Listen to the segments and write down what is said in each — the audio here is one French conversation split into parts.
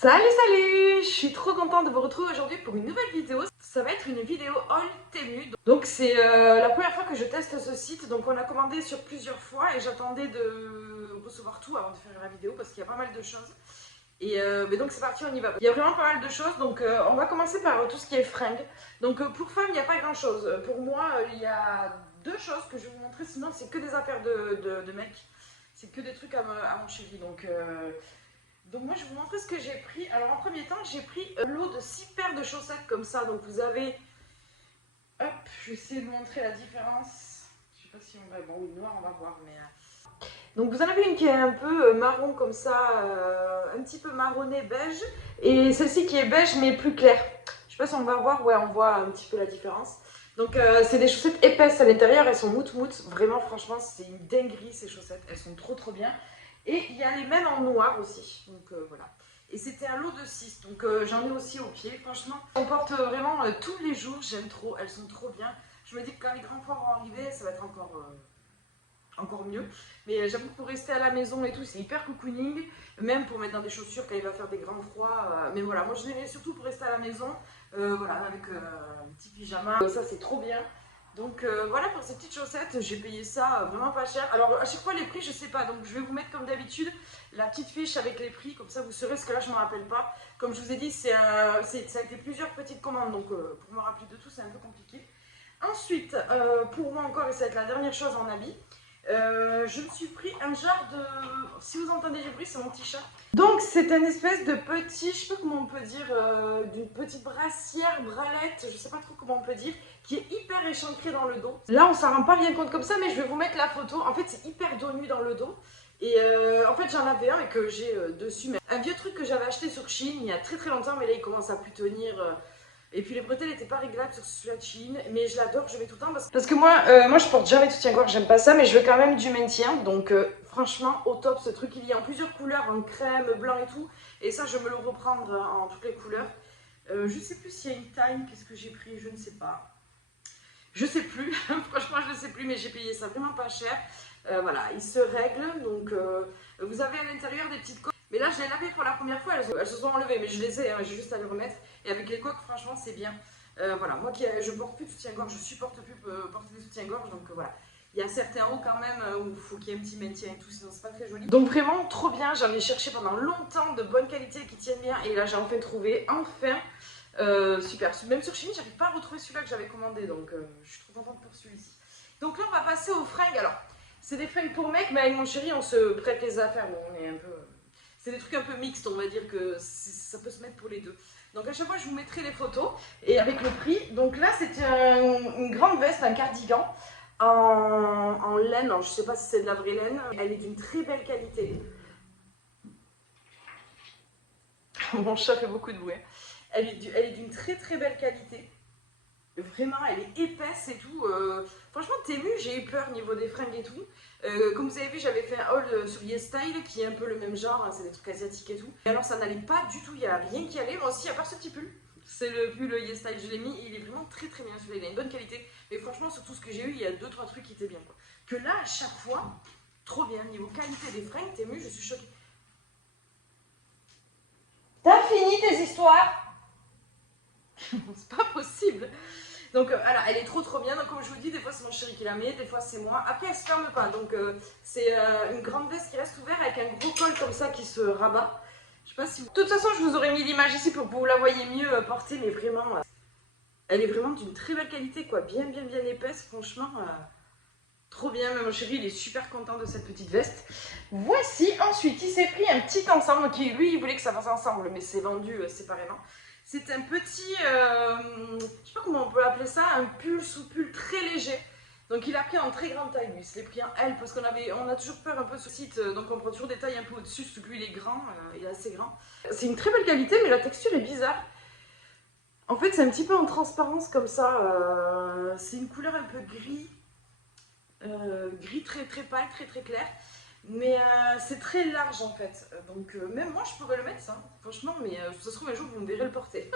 Salut salut! Je suis trop contente de vous retrouver aujourd'hui pour une nouvelle vidéo. Ça va être une vidéo haul Temu. Donc c'est la première fois que je teste ce site. Donc on a commandé sur plusieurs fois et j'attendais de recevoir tout avant de faire la vidéo parce qu'il y a pas mal de choses. Et mais donc c'est parti, on y va. Il y a vraiment pas mal de choses. Donc on va commencer par tout ce qui est fringues. Donc pour femmes, il n'y a pas grand chose. Pour moi, il y a deux choses que je vais vous montrer. Sinon, c'est que des affaires de mecs. C'est que des trucs à mon chéri. Donc moi je vais vous montrer ce que j'ai pris. Alors en premier temps j'ai pris un lot de 6 paires de chaussettes comme ça. Donc vous avez, hop, je vais essayer de montrer la différence. Je sais pas si on va, bon oui noir on va voir mais... Donc vous en avez une qui est un peu marron comme ça, un petit peu marronné beige. Et celle-ci qui est beige mais plus claire. Je sais pas si on va voir, ouais on voit un petit peu la différence. Donc c'est des chaussettes épaisses à l'intérieur, elles sont mout-mout. Vraiment franchement c'est une dinguerie ces chaussettes, elles sont trop bien. Et il y a les mêmes en noir aussi, donc voilà. Et c'était un lot de 6, donc j'en ai aussi au pied, franchement. On porte vraiment tous les jours, j'aime trop, elles sont trop bien. Je me dis que quand les grands froids vont arriver, ça va être encore mieux. Mais j'avoue que pour rester à la maison et tout, c'est hyper cocooning, même pour mettre dans des chaussures quand il va faire des grands froids. Mais voilà, moi je les mets surtout pour rester à la maison, voilà, avec un petit pyjama. Ça c'est trop bien. Donc voilà pour ces petites chaussettes, j'ai payé ça vraiment pas cher. Alors à chaque fois les prix je sais pas, donc je vais vous mettre comme d'habitude la petite fiche avec les prix, comme ça vous saurez, ce que là je me rappelle pas. Comme je vous ai dit, ça a été plusieurs petites commandes, donc pour me rappeler de tout c'est un peu compliqué. Ensuite, pour moi encore, et ça va être la dernière chose en habit, je me suis pris un genre de... Si vous entendez du bruit, c'est mon t-shirt. Donc c'est un espèce de petit, je sais pas comment on peut dire, d'une petite brassière, bralette, je sais pas trop comment on peut dire, qui est hyper échancrée dans le dos. Là on s'en rend pas bien compte comme ça, mais je vais vous mettre la photo. En fait c'est hyper dos nu dans le dos. Et en fait j'en avais un et que j'ai dessus, mais un vieux truc que j'avais acheté sur Shein il y a très longtemps, mais là il commence à plus tenir. Et puis les bretelles n'étaient pas réglables sur celui-là de Shein, mais je l'adore, je mets tout le temps parce que moi je porte jamais de soutien-gorge, j'aime pas ça, mais je veux quand même du maintien. Donc franchement au top ce truc, il y a en plusieurs couleurs, en crème, blanc et tout. Et ça je vais me le reprendre en toutes les couleurs. Je sais plus s'il y a une taille, qu'est-ce que j'ai pris, je ne sais pas. Je sais plus, franchement je ne sais plus, mais j'ai payé ça vraiment pas cher. Voilà, il se règle, donc vous avez à l'intérieur des petites coques. Mais là je les lavais pour la première fois, elles se sont enlevées, mais je les ai, hein, j'ai juste à les remettre. Et avec les coques, franchement c'est bien. Voilà, moi qui je porte plus de soutien-gorge, je supporte plus porter des soutiens-gorge, donc voilà. Il y a certains hauts quand même où il faut qu'il y ait un petit maintien et tout, sinon c'est pas très joli. Donc vraiment trop bien, j'en ai cherché pendant longtemps de bonne qualité qui tiennent bien. Et là j'ai enfin trouvé, enfin. Super, même sur Shein, j'arrive pas à retrouver celui-là que j'avais commandé, donc je suis trop contente pour celui-ci. Donc là, on va passer aux fringues. Alors, c'est des fringues pour mecs, mais avec mon chéri, on se prête les affaires. Bon, on est un peu... C'est des trucs un peu mixtes, on va dire que ça peut se mettre pour les deux. Donc à chaque fois, je vous mettrai les photos et avec le prix. Donc là, c'était une grande veste, un cardigan en laine. Alors, je sais pas si c'est de la vraie laine. Elle est d'une très belle qualité. Mon chat fait beaucoup de bruit. Elle est d'une très belle qualité. Vraiment, elle est épaisse et tout. Franchement, Temu, j'ai eu peur niveau des fringues et tout. Comme vous avez vu, j'avais fait un haul sur YesStyle qui est un peu le même genre, hein, c'est des trucs asiatiques et tout. Et alors, ça n'allait pas du tout, il n'y a rien qui allait. Moi aussi, à part ce petit pull, c'est le pull YesStyle, je l'ai mis. Il est vraiment très bien celui-là, il a une bonne qualité. Mais franchement, sur tout ce que j'ai eu, il y a 2-3 trucs qui étaient bien, quoi. Que là, à chaque fois, trop bien. Niveau qualité des fringues, Temu, je suis choquée. T'as fini tes histoires? C'est pas possible. Donc alors, elle est trop bien. Donc comme je vous dis, des fois c'est mon chéri qui la met, des fois c'est moi. Après elle se ferme pas, donc c'est une grande veste qui reste ouverte avec un gros col comme ça qui se rabat. Je sais pas si vous... De toute façon je vous aurais mis l'image ici pour que vous la voyez mieux portée, mais vraiment, elle est vraiment d'une très belle qualité, quoi. Bien épaisse, franchement. Trop bien, mais mon chéri il est super content de cette petite veste. Voici, ensuite il s'est pris un petit ensemble qui lui il voulait que ça fasse ensemble, mais c'est vendu séparément. C'est un petit, je sais pas comment on peut appeler ça, un pull sous pull très léger. Donc il a pris en très grande taille lui, il s'est pris en L parce on a toujours peur un peu sur le site, donc on prend toujours des tailles un peu au-dessus, surtout que lui il est grand, il est assez grand. C'est une très belle qualité mais la texture est bizarre. En fait c'est un petit peu en transparence comme ça, c'est une couleur un peu gris. Gris très pâle, très clair. Mais c'est très large en fait. Donc même moi je pourrais le mettre ça, franchement, mais ça se trouve un jour vous me verrez le porter.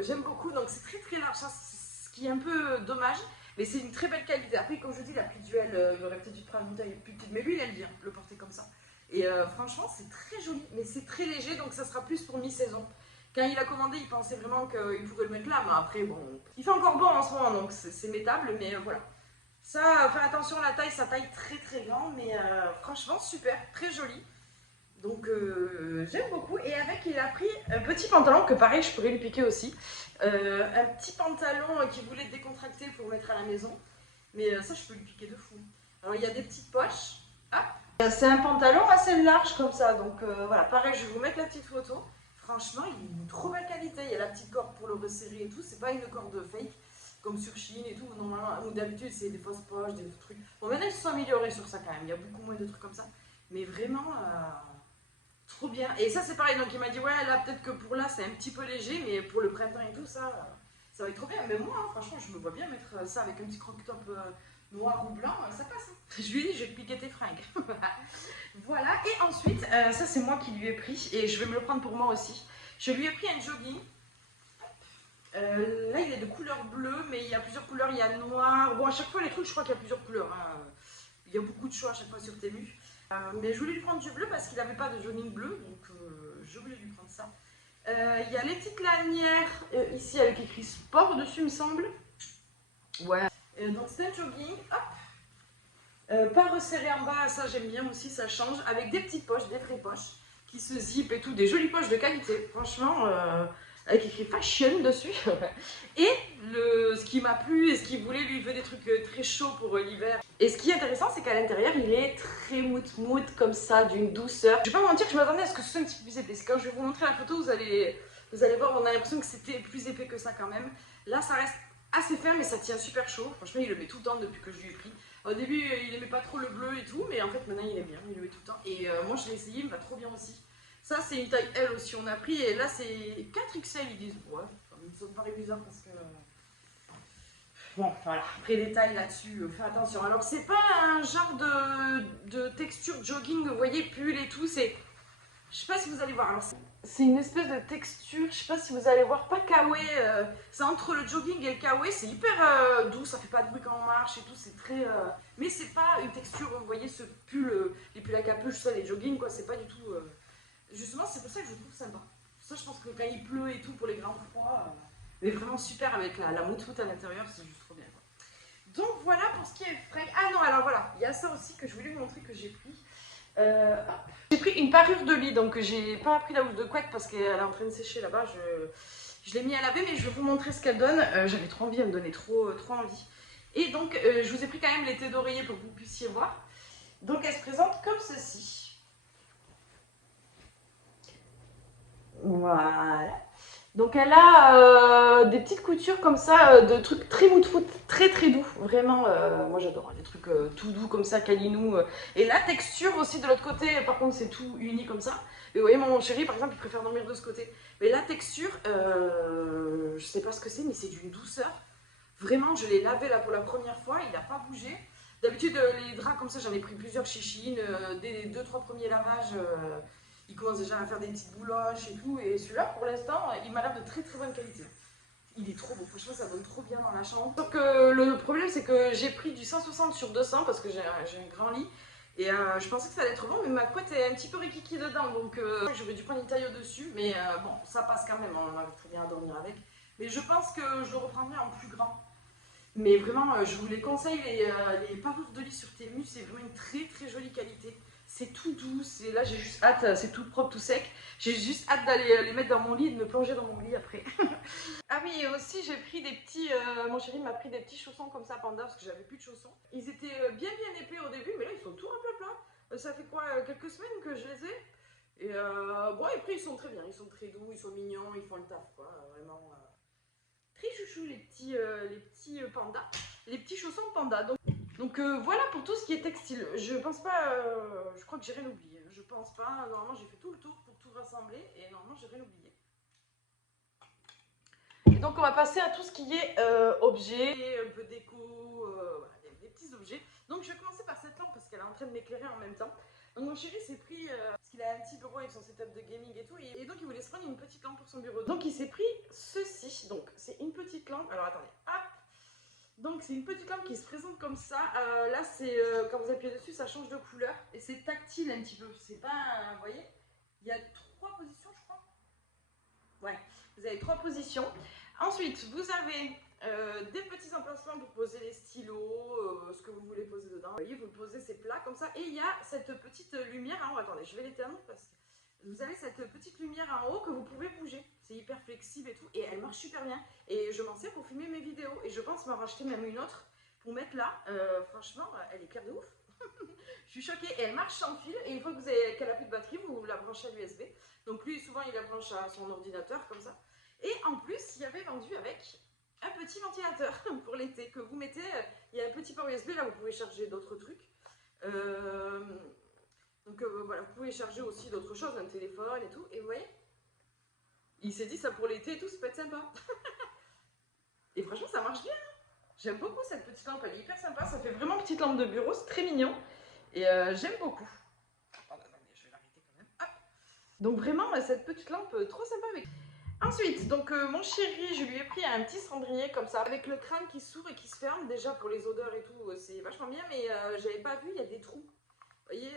J'aime beaucoup, donc c'est très large, ça, ce qui est un peu dommage. Mais c'est une très belle qualité. Après, comme je dis, la prix duel, il aurait peut-être dû prendre une taille plus petite. Mais lui, il aime bien le porter comme ça. Et franchement, c'est très joli, mais c'est très léger, donc ça sera plus pour mi-saison. Quand il a commandé, il pensait vraiment qu'il pouvait le mettre là, mais après, bon, il fait encore bon en ce moment, donc c'est métable, mais voilà. Ça, faire attention à la taille, sa taille très très grande, mais franchement, super, très joli. Donc j'aime beaucoup. Et avec, il a pris un petit pantalon que pareil, je pourrais lui piquer aussi. Un petit pantalon qu'il voulait décontracter pour mettre à la maison. Mais ça, je peux lui piquer de fou. Alors il y a des petites poches. Hop. C'est un pantalon assez large comme ça. Donc voilà, pareil, je vais vous mettre la petite photo. Franchement, il est de trop belle qualité. Il y a la petite corde pour le resserrer et tout. C'est pas une corde fake comme sur Shein et tout. Normalement, ou d'habitude, c'est des fausses poches, des trucs. Bon, maintenant, ils se sont améliorés sur ça quand même. Il y a beaucoup moins de trucs comme ça. Mais vraiment, trop bien. Et ça, c'est pareil. Donc, il m'a dit, ouais, là, peut-être que pour là, c'est un petit peu léger, mais pour le printemps et tout, ça va être trop bien. Mais moi, hein, franchement, je me vois bien mettre ça avec un petit croc-top noir ou blanc, ça passe. Hein. Je lui ai dit, je vais te piquer tes fringues. Voilà. Et ensuite, ça, c'est moi qui lui ai pris. Et je vais me le prendre pour moi aussi. Je lui ai pris un jogging. Là, il est de couleur bleue, mais il y a plusieurs couleurs. Il y a noir. Bon, à chaque fois, les trucs, je crois qu'il y a plusieurs couleurs. Hein. Il y a beaucoup de choix à chaque fois sur Temu. Mais je voulais lui prendre du bleu parce qu'il n'avait pas de jogging bleu, donc je voulais lui prendre ça. Il y a les petites lanières ici avec écrit sport dessus, il me semble. Ouais. Donc c'est un jogging, hop. Pas resserré en bas, ça j'aime bien aussi, ça change. Avec des petites poches, des vraies poches qui se zippent et tout, des jolies poches de qualité. Franchement, avec écrit fashion dessus. Et ce qui m'a plu et ce qu'il voulait, lui, il veut des trucs très chauds pour l'hiver. Et ce qui est intéressant, c'est qu'à l'intérieur, il est très mout comme ça, d'une douceur. Je vais pas mentir, je m'attendais à ce que ce soit un petit peu plus épais. Quand je vais vous montrer la photo, vous allez voir, on a l'impression que c'était plus épais que ça quand même. Là, ça reste assez ferme, mais ça tient super chaud. Franchement, il le met tout le temps depuis que je lui ai pris. Au début, il aimait pas trop le bleu et tout, mais en fait, maintenant, il aime bien, il le met tout le temps. Et moi, je l'ai essayé, il me va trop bien aussi. Ça, c'est une taille L aussi, on a pris, et là, c'est 4XL, ils disent. Ouais, ça me paraît bizarre parce que. Bon, voilà, après détail là-dessus, fais attention. Alors, c'est pas un genre de texture jogging, vous voyez, pull et tout, c'est. Je sais pas si vous allez voir. Alors, c'est une espèce de texture, je sais pas si vous allez voir, pas kawaii. C'est entre le jogging et le kawaii, c'est hyper doux, ça fait pas de bruit quand on marche et tout, c'est très. Mais c'est pas une texture, vous voyez, ce pull, les pulls à capuche, ça, les jogging, quoi, c'est pas du tout. Justement, c'est pour ça que je trouve sympa. Ça, je pense que quand il pleut et tout, pour les grands froids, mais vraiment super avec la moute à l'intérieur, c'est juste trop bien. Quoi. Donc voilà pour ce qui est fringues. Ah non, alors voilà, il y a ça aussi que je voulais vous montrer que j'ai pris. J'ai pris une parure de lit, donc j'ai pas pris la housse de couette parce qu'elle est en train de sécher là-bas. Je l'ai mis à laver, mais je vais vous montrer ce qu'elle donne. J'avais trop envie, elle me donnait trop envie. Et donc, je vous ai pris quand même l'été d'oreiller pour que vous puissiez voir. Donc, elle se présente comme ceci. Voilà. Donc elle a des petites coutures comme ça, de trucs très mout-foot, très très doux. Vraiment, moi j'adore des trucs tout doux comme ça, calinou. Et la texture aussi de l'autre côté, par contre c'est tout uni comme ça. Et vous voyez mon chéri par exemple il préfère dormir de ce côté. Mais la texture, je sais pas ce que c'est mais c'est d'une douceur. Vraiment je l'ai lavé là pour la première fois, il n'a pas bougé. D'habitude les draps comme ça j'en ai pris plusieurs chez Shein, des 2-3 premiers lavages. Il commence déjà à faire des petites bouloches et tout. Et celui-là, pour l'instant, il m'a l'air de très très bonne qualité. Il est trop beau, franchement, ça donne trop bien dans la chambre. Sauf que le problème, c'est que j'ai pris du 160 sur 200 parce que j'ai un grand lit. Et je pensais que ça allait être bon, mais ma couette est un petit peu rikiki dedans. Donc j'aurais dû prendre une taille au-dessus. Mais bon, ça passe quand même, on arrive très bien à dormir avec. Mais je pense que je le reprendrai en plus grand. Mais vraiment, je vous les conseille, les parures de lit sur Temu, c'est vraiment une très très jolie qualité. C'est tout doux, là j'ai juste hâte, c'est tout propre, tout sec. J'ai juste hâte d'aller les mettre dans mon lit et de me plonger dans mon lit après. Ah oui, et aussi j'ai pris des petits, mon chéri m'a pris des petits chaussons comme ça panda parce que j'avais plus de chaussons. Ils étaient bien épais au début, mais là ils sont tout plat. Ça fait quoi, quelques semaines que je les ai. Et bon, après ils sont très bien, ils sont très doux, ils sont mignons, ils font le taf quoi, vraiment. Très chouchou les petits pandas, les petits chaussons pandas. Donc voilà pour tout ce qui est textile. Je pense pas, je crois que j'ai rien oublié. Je pense pas. Normalement j'ai fait tout le tour pour tout rassembler et normalement j'ai rien oublié. Et donc on va passer à tout ce qui est objets, un peu déco, voilà, des petits objets. Donc je vais commencer par cette lampe parce qu'elle est en train de m'éclairer en même temps. Donc mon chéri s'est pris, parce qu'il a un petit bureau avec son setup de gaming et tout, et donc il voulait se prendre une petite lampe pour son bureau. Donc il s'est pris ceci, donc c'est une petite lampe, alors attendez, hop, Donc c'est une petite lampe qui se présente comme ça. Là c'est quand vous appuyez dessus, ça change de couleur et c'est tactile un petit peu. C'est pas, vous voyez, il y a 3 positions, je crois. Ouais, vous avez 3 positions. Ensuite, vous avez des petits emplacements pour poser les stylos, ce que vous voulez poser dedans. Vous voyez, vous le posez, c'est plat comme ça. Et il y a cette petite lumière en haut. Attendez, je vais l'éteindre parce que vous avez cette petite lumière en haut que vous pouvez bouger. C'est hyper flexible et tout. Et elle marche super bien. Et je m'en sers pour filmer mes vidéos. Et je pense m'en racheter même une autre pour mettre là. Franchement, elle est claire de ouf. Je suis choquée. Et elle marche sans fil. Et une fois que qu'elle a plus de batterie, vous la branchez à l'USB. Donc lui, souvent, il la branche à son ordinateur comme ça. Et en plus, il y avait vendu avec un petit ventilateur pour l'été que vous mettez. Il y a un petit port USB, là vous pouvez charger d'autres trucs. Donc voilà, vous pouvez charger aussi d'autres choses, un téléphone et tout. Et vous voyez, il s'est dit ça pour l'été et tout, ça peut être sympa. Et franchement, ça marche bien. J'aime beaucoup cette petite lampe, elle est hyper sympa. Ça fait vraiment petite lampe de bureau, c'est très mignon. Et j'aime beaucoup. Attendez, je vais l'arrêter quand même. Hop. Donc vraiment, cette petite lampe, trop sympa avec. Ensuite, donc mon chéri, je lui ai pris un petit cendrier comme ça, avec le crâne qui s'ouvre et qui se ferme. Déjà pour les odeurs et tout, c'est vachement bien, mais j'avais pas vu, il y a des trous. Vous voyez,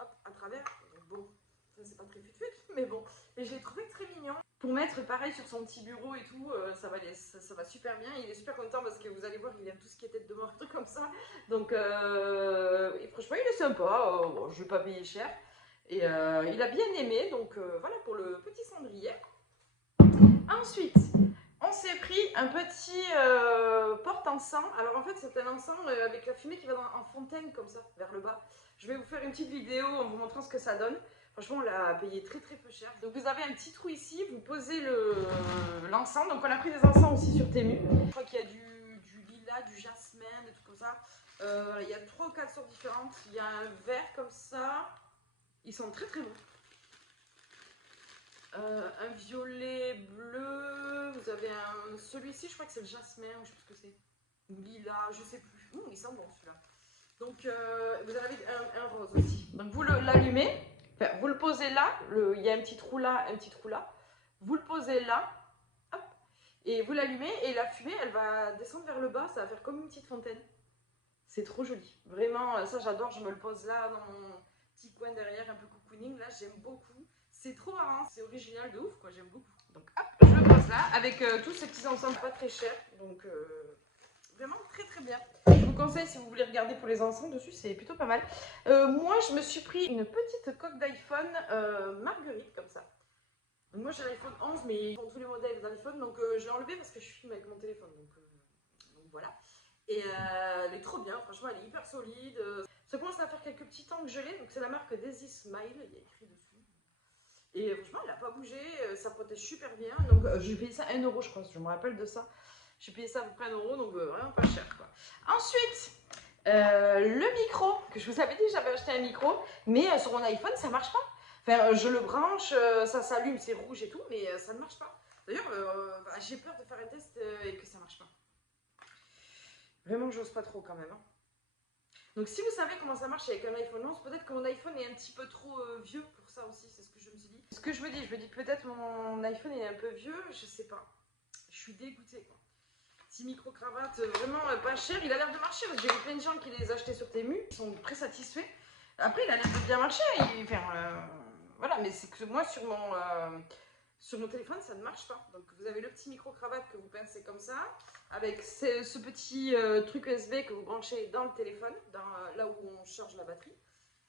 hop, à travers. Bon, ça c'est pas très fut-fut, mais bon. Et je l'ai trouvé très mignon. Pour mettre pareil sur son petit bureau et tout, ça va super bien. Il est super content parce que vous allez voir, il aime tout ce qui est tête de mort comme ça. Donc, et franchement, il est sympa. Bon, je vais pas payer cher. Et il a bien aimé, donc voilà pour le petit cendrier. Ensuite, on s'est pris un petit porte-encens. Alors en fait, c'est un encens avec la fumée qui va en fontaine comme ça, vers le bas. Je vais vous faire une petite vidéo en vous montrant ce que ça donne. Franchement, on l'a payé très très peu cher. Donc vous avez un petit trou ici, vous posez l'encens. Donc on a pris des encens aussi sur Temu. Je crois qu'il y a du lilas, du jasmin, des trucs comme ça. Il y a 3 ou 4 sortes différentes. Il y a un vert comme ça. Ils sont très très bons. Un violet bleu, vous avez celui-ci, je crois que c'est le jasmin, je sais plus ce que c'est, ou lilas, je sais plus. Il sent bon celui-là. Donc vous avez un rose aussi. Donc vous l'allumez, enfin, vous le posez là, il y a un petit trou là, un petit trou là. Vous le posez là, hop, et vous l'allumez et la fumée, elle va descendre vers le bas, ça va faire comme une petite fontaine. C'est trop joli. Vraiment, ça j'adore, je me le pose là dans mon petit coin derrière, un peu cocooning, là j'aime beaucoup. C'est trop marrant, c'est original de ouf quoi, j'aime beaucoup. Donc hop, je le pose là avec tous ces petits ensembles pas très chers. Donc vraiment très très bien. Je vous conseille si vous voulez regarder pour les encens dessus, c'est plutôt pas mal. Moi je me suis pris une petite coque d'iPhone Marguerite comme ça. Donc moi j'ai l'iPhone 11 mais ils font tous les modèles d'iPhone donc je l'ai enlevé parce que je filme avec mon téléphone. Donc voilà. Et elle est trop bien, franchement elle est hyper solide. Ça commence à faire quelques petits temps que je l'ai, donc c'est la marque Daisy Smile, il y a écrit dessus. Et franchement, elle n'a pas bougé, ça protège super bien. Donc, j'ai payé ça 1 euro, je crois, je me rappelle de ça. J'ai payé ça à peu près 1 euro, donc vraiment pas cher, quoi. Ensuite, le micro, que je vous avais dit, j'avais acheté un micro, mais sur mon iPhone, ça marche pas. Enfin, je le branche, ça s'allume, c'est rouge et tout, mais ça ne marche pas. D'ailleurs, j'ai peur de faire un test et que ça marche pas. Vraiment, j'ose pas trop quand même. Hein. Donc si vous savez comment ça marche avec un iPhone 11, peut-être que mon iPhone est un petit peu trop vieux pour ça aussi, c'est ce que je me suis dit. Ce que je me dis que peut-être mon iPhone est un peu vieux, je sais pas. Je suis dégoûtée quoi. Petit micro-cravate, vraiment pas cher, il a l'air de marcher, parce que j'ai vu plein de gens qui les achetaient sur Temu, ils sont très satisfaits. Après il a l'air de bien marcher, voilà, mais c'est que moi sur mon téléphone, ça ne marche pas. Donc vous avez le petit micro-cravate que vous pincez comme ça, avec ce petit truc USB que vous branchez dans le téléphone, là où on charge la batterie.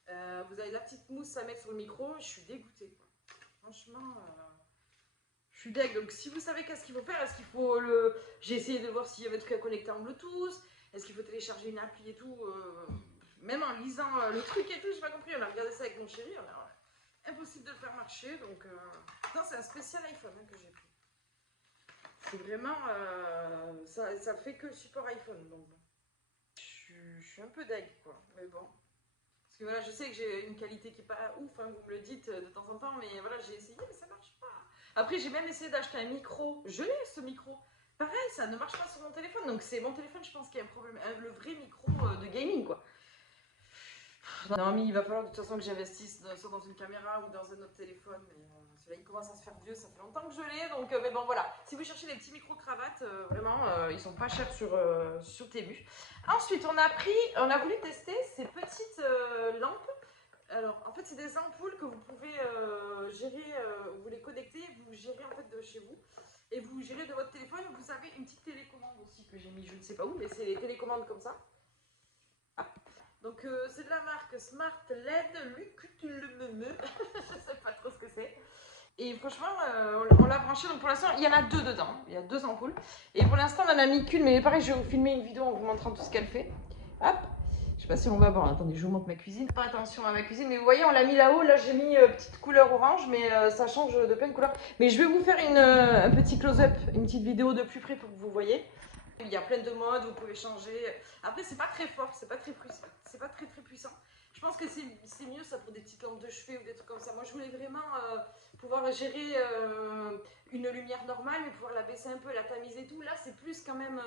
Vous avez la petite mousse à mettre sur le micro, je suis dégoûtée. Quoi. Franchement, je suis deg. Donc si vous savez qu'est-ce qu'il faut faire, est-ce qu'il faut le... J'ai essayé de voir s'il y avait un truc à connecter en Bluetooth, est-ce qu'il faut télécharger une appli et tout, même en lisant le truc et tout, j'ai pas compris. On a regardé ça avec mon chéri, impossible de le faire marcher, donc c'est un spécial iPhone hein, que j'ai pris. C'est vraiment, ça fait que support iPhone, donc bon. Je suis un peu deg quoi, mais bon. Parce que voilà, je sais que j'ai une qualité qui est pas ouf, hein, vous me le dites de temps en temps, mais voilà, j'ai essayé, mais ça marche pas. Après, j'ai même essayé d'acheter un micro, je l'ai ce micro. Pareil, ça ne marche pas sur mon téléphone, donc c'est mon téléphone, je pense qu'il y a un problème, le vrai micro de gaming quoi. Non, mais il va falloir de toute façon que j'investisse soit dans une caméra ou dans un autre téléphone. Mais celui-là, il commence à se faire vieux, ça fait longtemps que je l'ai. Donc, mais bon, voilà. Si vous cherchez des petits micro-cravates, vraiment, ils sont pas chers sur Temu. Ensuite, on a voulu tester ces petites lampes. Alors, en fait, c'est des ampoules que vous pouvez gérer, vous les connectez, vous gérez en fait de chez vous. Et vous gérez de votre téléphone. Vous avez une petite télécommande aussi que j'ai mis, je ne sais pas où, mais c'est les télécommandes comme ça. Donc c'est de la marque Smart LED Luculmeme. Je sais pas trop ce que c'est. Et franchement, on l'a branché. Donc pour l'instant, il y en a deux dedans. Il y a deux ampoules. Et pour l'instant, on en a mis qu'une. Mais pareil, je vais vous filmer une vidéo en vous montrant tout ce qu'elle fait. Hop. Je sais pas si on va voir. Attendez, je vous montre ma cuisine. Pas attention à ma cuisine. Mais vous voyez, on l'a mis là-haut. Là, j'ai mis petite couleur orange. Mais ça change de plein de couleurs. Mais je vais vous faire un petit close-up, une petite vidéo de plus près pour que vous voyez. Il y a plein de modes, vous pouvez changer. Après, c'est pas très fort, c'est pas très puissant. Je pense que c'est mieux ça pour des petites lampes de chevet ou des trucs comme ça. Moi, je voulais vraiment pouvoir gérer une lumière normale, mais pouvoir la baisser un peu, la tamiser et tout. Là, c'est plus quand même,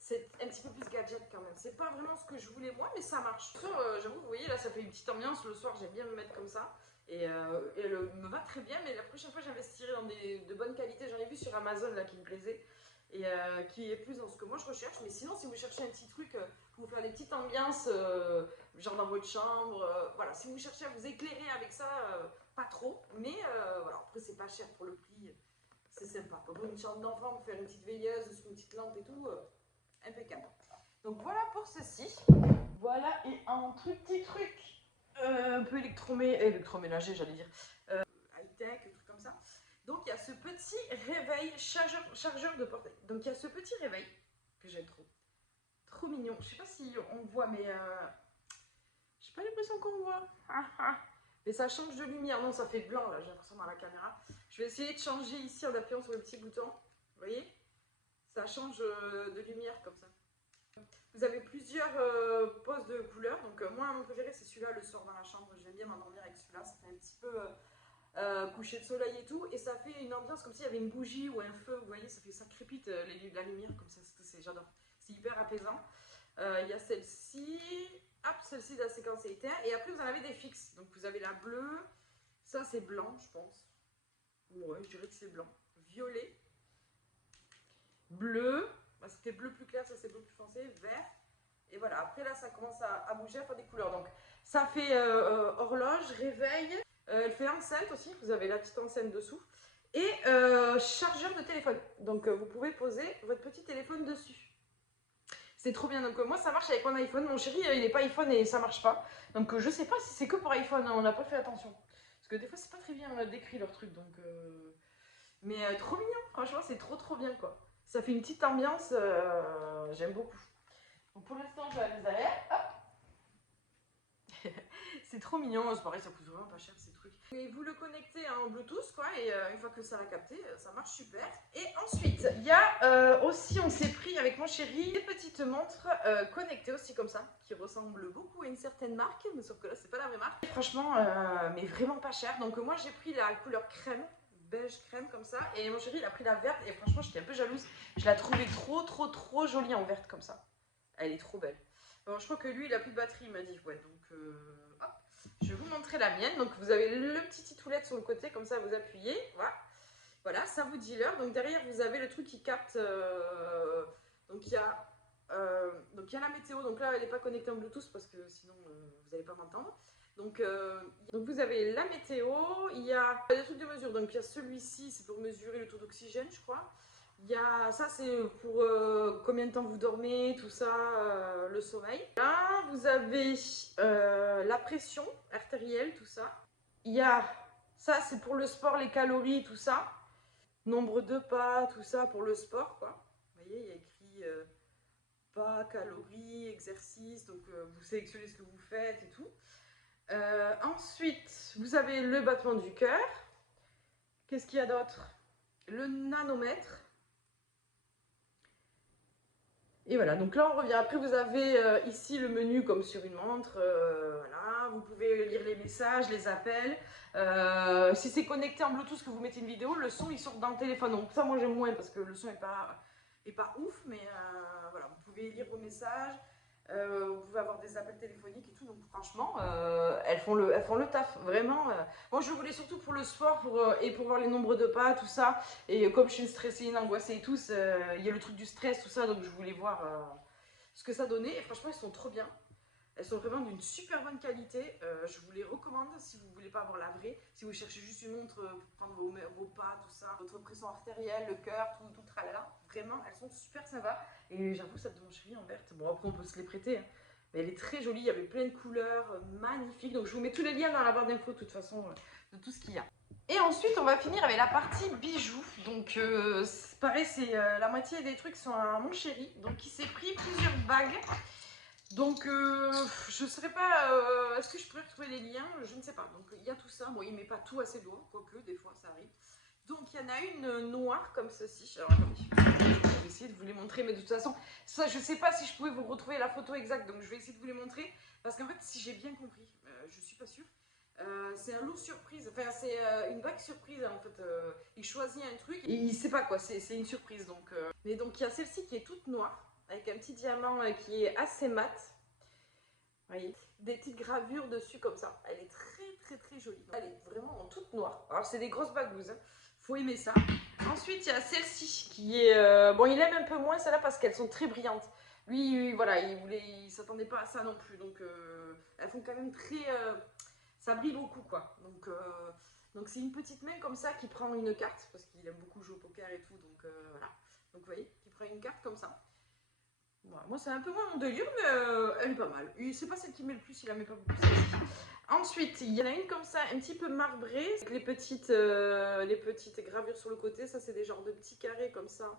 c'est un petit peu plus gadget quand même. C'est pas vraiment ce que je voulais moi, mais ça marche. J'avoue, vous voyez, là, ça fait une petite ambiance. Le soir, j'aime bien me mettre comme ça. Et elle me va très bien, mais la prochaine fois, j'investirai dans de bonnes qualités. J'en ai vu sur Amazon là qui me plaisait. Et qui est plus dans ce que moi je recherche. Mais sinon, si vous cherchez un petit truc pour vous faire des petites ambiances, genre dans votre chambre, voilà, si vous cherchez à vous éclairer avec ça, pas trop, mais voilà, après c'est pas cher pour le prix, c'est sympa. Pour une chambre d'enfant, pour faire une petite veilleuse sur une petite lampe et tout, impeccable. Donc voilà pour ceci. Voilà, et un petit truc un peu électroménager, j'allais dire, high-tech, un truc comme ça. Donc il y a ce petit réveil chargeur de portable. Donc il y a ce petit réveil que j'aime trop. Trop mignon. Je sais pas si on voit, mais j'ai pas l'impression qu'on voit. Mais ça change de lumière. Non, ça fait blanc là, j'ai l'impression dans la caméra. Je vais essayer de changer ici en appuyant sur le petit bouton. Vous voyez? Ça change de lumière comme ça. Vous avez plusieurs poses de couleurs. Donc moi, mon préféré, c'est celui-là le soir dans la chambre. J'aime bien m'endormir avec celui-là. Ça fait un petit peu coucher de soleil et tout, et ça fait une ambiance comme s'il y avait une bougie ou un feu, vous voyez, ça crépite la lumière comme ça, j'adore, c'est hyper apaisant. Il y a celle-ci, hop, celle-ci de la séquence éteint, et après vous en avez des fixes, donc vous avez la bleue, ça c'est blanc je pense, ouais je dirais que c'est blanc, violet, bleu, bah, c'était bleu plus clair, ça c'est bleu plus foncé, vert, et voilà, après là ça commence à bouger, à faire des couleurs, donc ça fait horloge, réveil. Elle fait enceinte aussi, vous avez la petite enceinte dessous. Et chargeur de téléphone. Donc vous pouvez poser votre petit téléphone dessus. C'est trop bien. Donc moi ça marche avec mon iPhone. Mon chéri il n'est pas iPhone et ça marche pas. Donc je sais pas si c'est que pour iPhone, on n'a pas fait attention. Parce que des fois c'est pas très bien décrit leur truc. Donc, mais trop mignon, franchement c'est trop bien quoi. Ça fait une petite ambiance, j'aime beaucoup. Donc pour l'instant je vais les aller. Hop. C'est trop mignon, c'est pareil, ça coûte vraiment pas cher ces trucs. Et vous le connectez en Bluetooth quoi, et une fois que ça l'a capté, ça marche super. Et ensuite, il y a aussi, on s'est pris avec mon chéri, des petites montres connectées aussi comme ça, qui ressemblent beaucoup à une certaine marque, mais sauf que là c'est pas la vraie marque. Et franchement, mais vraiment pas cher. Donc moi j'ai pris la couleur crème, beige crème comme ça, et mon chéri il a pris la verte, et franchement j'étais un peu jalouse. Je la trouvais trop jolie en verte comme ça. Elle est trop belle. Bon, je crois que lui il a plus de batterie, il m'a dit, ouais, donc hop. Je vais vous montrer la mienne. Donc vous avez le petit titoulette sur le côté, comme ça vous appuyez. Voilà, ça vous dit l'heure. Donc derrière vous avez le truc qui capte. Donc il y a la météo. Donc là elle n'est pas connectée en Bluetooth parce que sinon vous n'allez pas m'entendre. Donc vous avez la météo. Il y a des trucs de mesure. Donc il y a celui-ci, c'est pour mesurer le taux d'oxygène, je crois. Il y a, ça c'est pour combien de temps vous dormez, tout ça, le sommeil. Là, vous avez la pression artérielle, tout ça. Il y a, ça c'est pour le sport, les calories, tout ça. Nombre de pas, tout ça pour le sport, quoi. Vous voyez, il y a écrit pas, calories, exercice, donc vous sélectionnez ce que vous faites et tout. Ensuite, vous avez le battement du cœur. Qu'est-ce qu'il y a d'autre? Le nanomètre. Et voilà, donc là on revient. Après vous avez ici le menu comme sur une montre, voilà. Vous pouvez lire les messages, les appels. Si c'est connecté en Bluetooth que vous mettez une vidéo, le son il sort dans le téléphone. Donc ça moi j'aime moins parce que le son est pas ouf, mais voilà, vous pouvez lire vos messages. Vous pouvez avoir des appels téléphoniques et tout, donc franchement, elles font le taf, vraiment. Moi, je voulais surtout pour le sport et pour voir les nombres de pas, tout ça. Et comme je suis une stressée, une angoissée et tout, il y a le truc du stress, tout ça, donc je voulais voir ce que ça donnait. Et franchement, elles sont trop bien. Elles sont vraiment d'une super bonne qualité. Je vous les recommande si vous ne voulez pas avoir la vraie. Si vous cherchez juste une montre pour prendre vos pas, tout ça, votre pression artérielle, le cœur, tout tralala. Vraiment, elles sont super sympas. Et j'avoue, celle de mon chéri en verte, bon après on peut se les prêter. Hein. Mais elle est très jolie, il y avait plein de couleurs, magnifiques. Donc je vous mets tous les liens dans la barre d'infos de toute façon, de tout ce qu'il y a. Et ensuite, on va finir avec la partie bijoux. Donc, pareil, c'est la moitié des trucs sont à mon chéri. Donc, il s'est pris plusieurs bagues. Donc, je ne saurais pas, est-ce que je pourrais retrouver les liens? Je ne sais pas. Donc, il y a tout ça. Bon, il ne met pas tout à ses doigts, quoique, des fois, ça arrive. Donc, il y en a une noire comme ceci. Alors, attendez, je vais essayer de vous les montrer. Mais de toute façon, ça, je ne sais pas si je pouvais vous retrouver la photo exacte. Donc, je vais essayer de vous les montrer. Parce qu'en fait, si j'ai bien compris, je ne suis pas sûre. C'est un lot surprise, enfin c'est une bague surprise en fait. Il choisit un truc et il sait pas quoi, c'est une surprise donc. Mais donc il y a celle-ci qui est toute noire avec un petit diamant qui est assez mat. Vous voyez, des petites gravures dessus comme ça. Elle est très jolie. Elle est vraiment en toute noire. Alors c'est des grosses bagouses, hein. Faut aimer ça. Ensuite il y a celle-ci qui est bon, il aime un peu moins celle-là parce qu'elles sont très brillantes. Lui voilà, il s'attendait pas à ça non plus donc elles font quand même très ça brille beaucoup quoi. Donc c'est une petite main comme ça qui prend une carte parce qu'il aime beaucoup jouer au poker et tout donc voilà. Donc vous voyez, qui prend une carte comme ça. Voilà. Moi c'est un peu moins mon délire mais elle est pas mal. C'est pas celle qui met le plus, il la met pas beaucoup celle-ci. Ensuite il y en a une comme ça un petit peu marbrée avec les petites gravures sur le côté. Ça c'est des genres de petits carrés comme ça.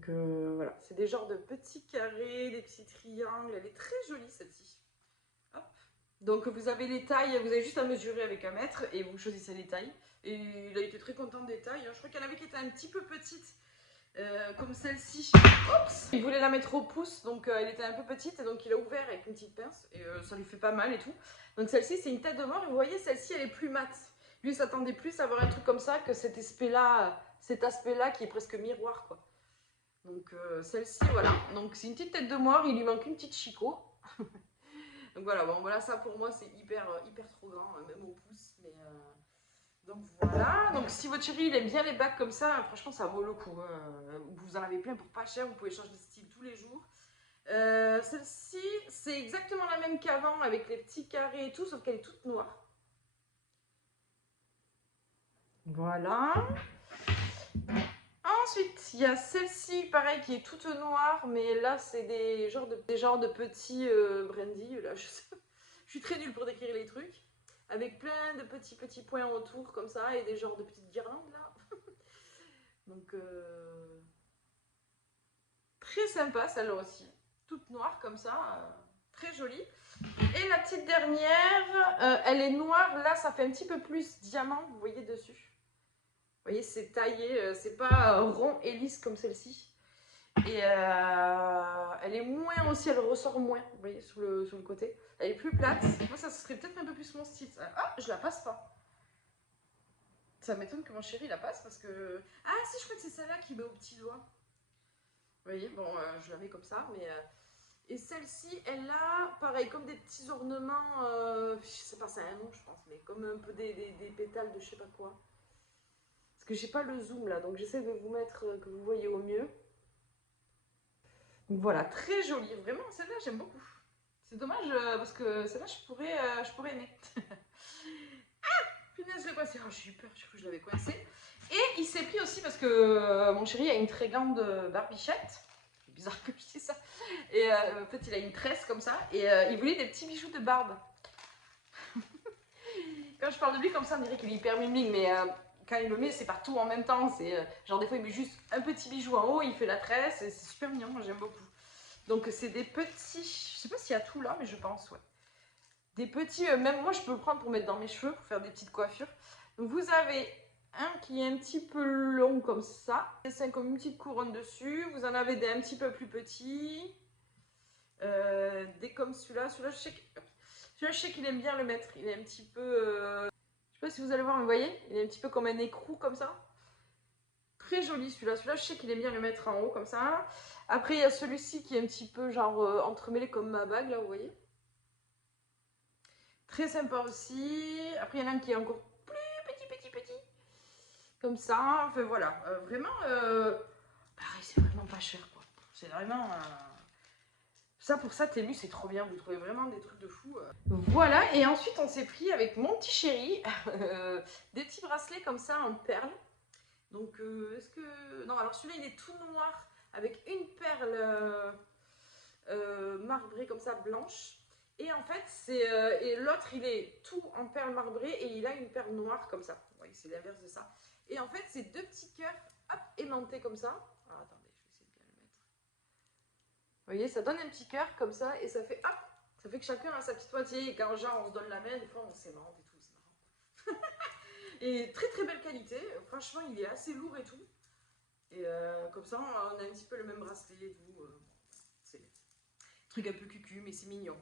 Donc voilà, c'est des genres de petits carrés, des petits triangles. Elle est très jolie celle-ci. Hop. Donc vous avez les tailles, vous avez juste à mesurer avec un mètre et vous choisissez les tailles. Et il a été très content des tailles. Je crois qu'il y en avait qui étaient un petit peu petites, comme celle-ci. Oups. Il voulait la mettre au pouce, donc elle était un peu petite, et donc il a ouvert avec une petite pince, et ça lui fait pas mal et tout. Donc celle-ci c'est une tête de mort, et vous voyez celle-ci elle est plus mate. Lui il s'attendait plus à avoir un truc comme ça que cet aspect-là qui est presque miroir quoi. Donc celle-ci voilà, donc c'est une petite tête de mort, il lui manque une petite chicot. Donc voilà, bon voilà, ça pour moi c'est hyper trop grand, même au pouce. Mais donc voilà, donc si votre chéri il aime bien les bagues comme ça, franchement ça vaut le coup. Vous en avez plein pour pas cher, vous pouvez changer de style tous les jours. Celle-ci, c'est exactement la même qu'avant avec les petits carrés et tout, sauf qu'elle est toute noire. Voilà. Ensuite, il y a celle-ci, pareil, qui est toute noire, mais là, c'est des genres de petits brindilles. Là, je suis très nulle pour décrire les trucs. Avec plein de petits points autour, comme ça, et des genres de petites guirlandes, là. Donc, très sympa, celle-là aussi. Toute noire, comme ça, très jolie. Et la petite dernière, elle est noire. Là, ça fait un petit peu plus diamant, vous voyez dessus. Vous voyez, c'est taillé, c'est pas rond et lisse comme celle-ci. Et elle est moins aussi, elle ressort moins, vous voyez, sur le côté. Elle est plus plate. Moi, ça serait peut-être un peu plus mon style. Ah, je la passe pas. Ça m'étonne que mon chéri la passe parce que... Ah si, je crois que c'est celle-là qui met au petit doigt. Vous voyez, bon, je la mets comme ça, mais... Et celle-ci, elle a, pareil, comme des petits ornements, je sais pas, c'est un nom, je pense, mais comme un peu des pétales de je sais pas quoi. Parce que j'ai pas le zoom là, donc j'essaie de vous mettre, que vous voyez au mieux. Donc voilà, très jolie, vraiment, celle-là, j'aime beaucoup. C'est dommage, parce que celle-là, je pourrais aimer. Ah, punaise, je l'ai coincé. Oh, j'ai eu peur, j'ai cru que je l'avais coincé. Et il s'est pris aussi, parce que mon chéri a une très grande barbichette. C'est bizarre que je dise ça. Et en fait, il a une tresse comme ça. Et il voulait des petits bijoux de barbe. Quand je parle de lui comme ça, on dirait qu'il est hyper miming, mais quand il me met, c'est pas tout en même temps. C'est genre des fois, il met juste un petit bijou en haut, il fait la tresse, et c'est super mignon, moi j'aime beaucoup. Donc c'est des petits, je sais pas s'il y a tout là, mais je pense, ouais. Des petits, même moi je peux le prendre pour mettre dans mes cheveux, pour faire des petites coiffures. Donc vous avez un qui est un petit peu long comme ça, c'est comme une petite couronne dessus. Vous en avez des un petit peu plus petits, des comme celui-là, je sais qu'il aime bien le mettre, il est un petit peu, je sais pas si vous allez voir, mais vous voyez, il est un petit peu comme un écrou comme ça. très joli celui-là. Celui-là, je sais qu'il aime bien le mettre en haut comme ça. Après, il y a celui-ci qui est un petit peu genre entremêlé comme ma bague, là, vous voyez. Très sympa aussi. Après, il y en a un qui est encore plus petit. Comme ça. Enfin, voilà. Vraiment, pareil, c'est vraiment pas cher, quoi. C'est vraiment... Ça, pour ça, Temu, c'est trop bien. Vous trouvez vraiment des trucs de fou. Voilà. Et ensuite, on s'est pris avec mon petit chéri des petits bracelets comme ça en perles. Donc, est-ce que... Non, alors celui-là, il est tout noir avec une perle marbrée comme ça, blanche. Et en fait, et l'autre, il est tout en perle marbrée et il a une perle noire comme ça. Vous voyez, c'est l'inverse de ça. Et en fait, c'est deux petits cœurs, hop, aimantés comme ça. Alors, attendez, je vais essayer de bien le mettre. Vous voyez, ça donne un petit cœur comme ça et ça fait, hop, ça fait que chacun a sa petite moitié. Et quand genre, on se donne la main, des fois, on s'aimante et tout, c'est marrant. Et très belle qualité. Franchement, il est assez lourd et tout. Et comme ça, on a un petit peu le même bracelet et tout. C'est un truc un peu cucu, mais c'est mignon.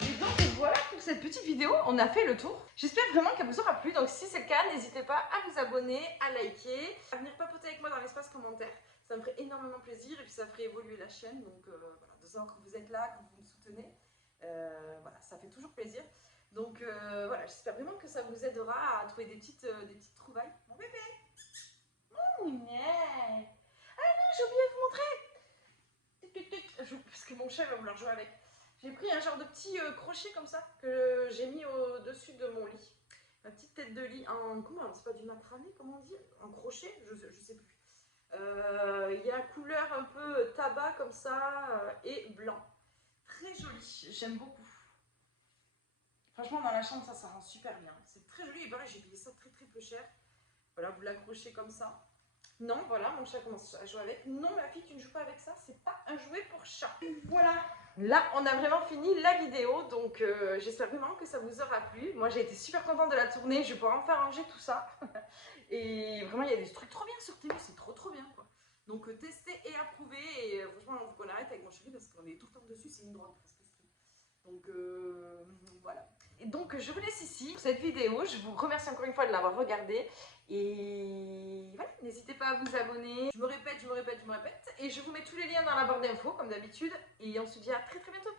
Et donc voilà pour cette petite vidéo, on a fait le tour. J'espère vraiment qu'elle vous aura plu. Donc si c'est le cas, n'hésitez pas à vous abonner, à liker, à venir papoter avec moi dans l'espace commentaire. Ça me ferait énormément plaisir et puis ça ferait évoluer la chaîne. Donc voilà, de savoir que vous êtes là, que vous me soutenez. Voilà, ça fait toujours plaisir. Donc voilà, j'espère vraiment que ça vous aidera à trouver des petites trouvailles. Mon bébé! Mon minet! Ah non, j'ai oublié de vous montrer! Parce que mon chat va vouloir jouer avec. J'ai pris un genre de petit crochet comme ça que j'ai mis au-dessus de mon lit. Ma petite tête de lit en... Comment? C'est pas du macramé, comment on dit? En crochet? Je sais plus. Il y a couleur un peu tabac comme ça et blanc. Très joli, j'aime beaucoup. Franchement, dans la chambre, ça rend super bien. C'est très joli et pareil, j'ai payé ça très peu cher. Voilà, vous l'accrochez comme ça. Non, voilà, mon chat commence à jouer avec. Non, ma fille, tu ne joues pas avec ça, c'est pas un jouet pour chat. Voilà, là, on a vraiment fini la vidéo, donc j'espère vraiment que ça vous aura plu. Moi, j'ai été super contente de la tourner, je vais pouvoir enfin ranger tout ça. Et vraiment, il y a des trucs trop bien sur Temu, c'est trop bien, quoi. Donc, testez et approuvez, et franchement, il faut qu'on arrête avec mon chéri, parce qu'on est tout le temps dessus, c'est une drogue, presque. Donc, voilà. Et donc, je vous laisse ici pour cette vidéo. Je vous remercie encore une fois de l'avoir regardée. Et voilà, n'hésitez pas à vous abonner. Je me répète. Et je vous mets tous les liens dans la barre d'infos, comme d'habitude. Et on se dit à très bientôt.